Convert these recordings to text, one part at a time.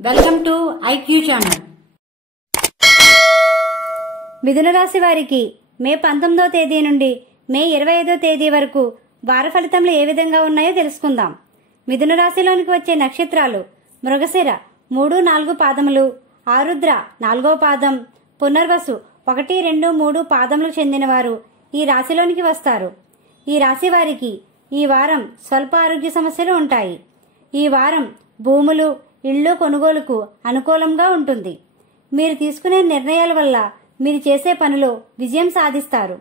Welcome to IQ channel. మిథున రాశి వారికి మే 19వ తేదీ నుండి మే 25వ తేదీ వరకు వార ఫలితములు ఏ విధంగా ఉన్నాయో తెలుసుకుందాం. మిథున రాశిలోనికి వచ్చే నక్షత్రాలు మృగశిర 3, 4 పాదములు, ఆరుద్ర 4వ పాదం, పునర్వసు 1, 2, 3 పాదములకు చెందినవారు ఈ రాశిలోనికి వస్తారు. ఈ రాశి వారికి ఈ వారం స్వల్ప ఆరోగ్య సమస్యలు ఉంటాయి. ఈ వారం భూములు, ఇళ్లు కొనుగోలుకు అనుకూలంగా ఉంటుంది. మీరు తీసుకునే నిర్ణయాల వల్ల మీరు చేసే పనిలో విజయం సాధిస్తారు.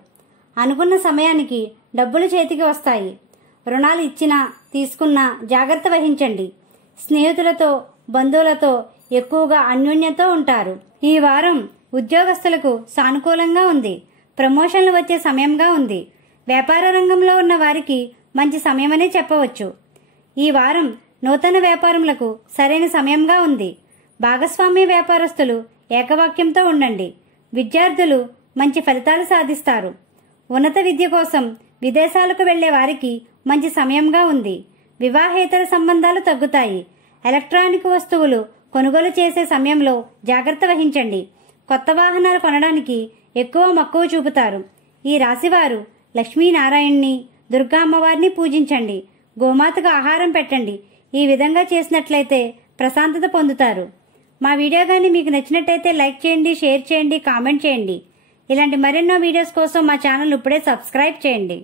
అనుకున్న సమయానికి డబ్బులు చేతికి వస్తాయి. రుణాలు ఇచ్చినా తీసుకున్నా జాగ్రత్త వహించండి. స్నేహితులతో, బంధువులతో ఎక్కువగా అన్యోన్యతో ఉంటారు. ఈ వారం ఉద్యోగస్తులకు సానుకూలంగా ఉంది. ప్రమోషన్లు వచ్చే సమయంగా ఉంది. వ్యాపార రంగంలో ఉన్న వారికి మంచి సమయమనే చెప్పవచ్చు. ఈ వారం నూతన వ్యాపారములకు సరైన సమయంగా ఉంది. భాగస్వామ్య వ్యాపారస్తులు ఏకవాక్యంతో ఉండండి. విద్యార్థులు మంచి ఫలితాలు సాధిస్తారు. ఉన్నత విద్య కోసం విదేశాలకు వెళ్లే వారికి మంచి సమయంగా ఉంది. వివాహేతర సంబంధాలు తగ్గుతాయి. ఎలక్ట్రానిక్ వస్తువులు కొనుగోలు చేసే సమయంలో జాగ్రత్త వహించండి. కొత్త వాహనాలు కొనడానికి ఎక్కువ మక్కువ చూపుతారు. ఈ రాశివారు లక్ష్మీనారాయణ్ణి, దుర్గా అమ్మవారిని పూజించండి. గోమాతకు ఆహారం పెట్టండి. ఈ విధంగా చేసినట్లయితే ప్రశాంతత పొందుతారు. మా వీడియో కానీ మీకు నచ్చినట్టయితే లైక్ చేయండి, షేర్ చేయండి, కామెంట్ చేయండి. ఇలాంటి మరెన్నో వీడియోస్ కోసం మా ఛానల్ ఇప్పుడే సబ్స్క్రైబ్ చేయండి.